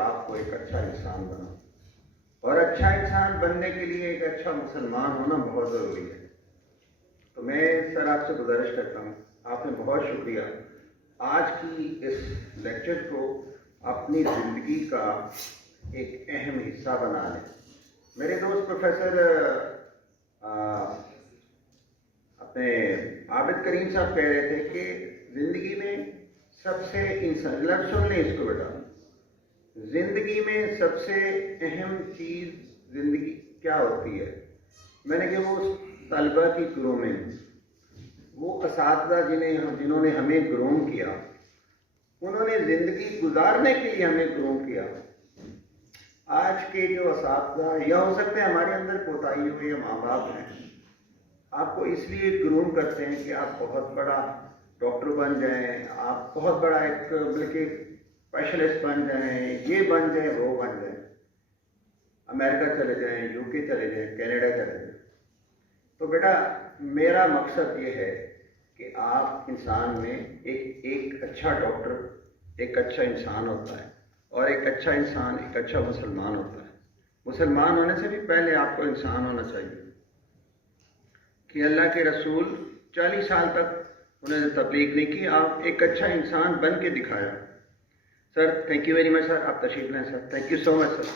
آپ کو ایک اچھا انسان بناؤ، اور اچھا انسان بننے کے لیے ایک اچھا مسلمان ہونا بہت ضروری ہے۔ تو میں سر آپ سے گزارش کرتا ہوں، آپ نے بہت شکریہ، آج کی اس لیکچر کو اپنی زندگی کا ایک اہم حصہ بنا لیں۔ میرے دوست پروفیسر اپنے عابد کریم صاحب کہہ رہے تھے کہ زندگی میں سب سے انسان، لفظ سن لیں اس کو بیٹا، زندگی میں سب سے اہم چیز زندگی کیا ہوتی ہے؟ میں نے کہا وہ طلبہ کی گرومنگ، وہ اساتذہ جنہوں نے ہمیں گروم کیا، انہوں نے زندگی گزارنے کے لیے ہمیں گروم کیا۔ آج کے جو اساتذہ، یا ہو سکتے ہیں ہمارے اندر کوتاہی ہوئی، ماں باپ ہیں، آپ کو اس لیے گروم کرتے ہیں کہ آپ بہت بڑا ڈاکٹر بن جائیں، آپ بہت بڑا ایک بلکہ اسپیشلسٹ بن جائیں، یہ بن جائیں، وہ بن جائیں، امریکہ چلے جائیں، یو کے چلے جائیں، کینیڈا چلے جائیں۔ تو بیٹا میرا مقصد یہ ہے کہ آپ انسان میں ایک اچھا ڈاکٹر ایک اچھا انسان ہوتا ہے، اور ایک اچھا انسان ایک اچھا مسلمان ہوتا ہے۔ مسلمان ہونے سے بھی پہلے آپ کو انسان ہونا چاہیے کہ اللہ کے رسول 40 سال تک انہوں نے تبلیغ نہیں کی، آپ ایک اچھا انسان بن کے دکھایا۔ Sir thank you very much sir, آپ تشریف لیں سر، thank you so much sir.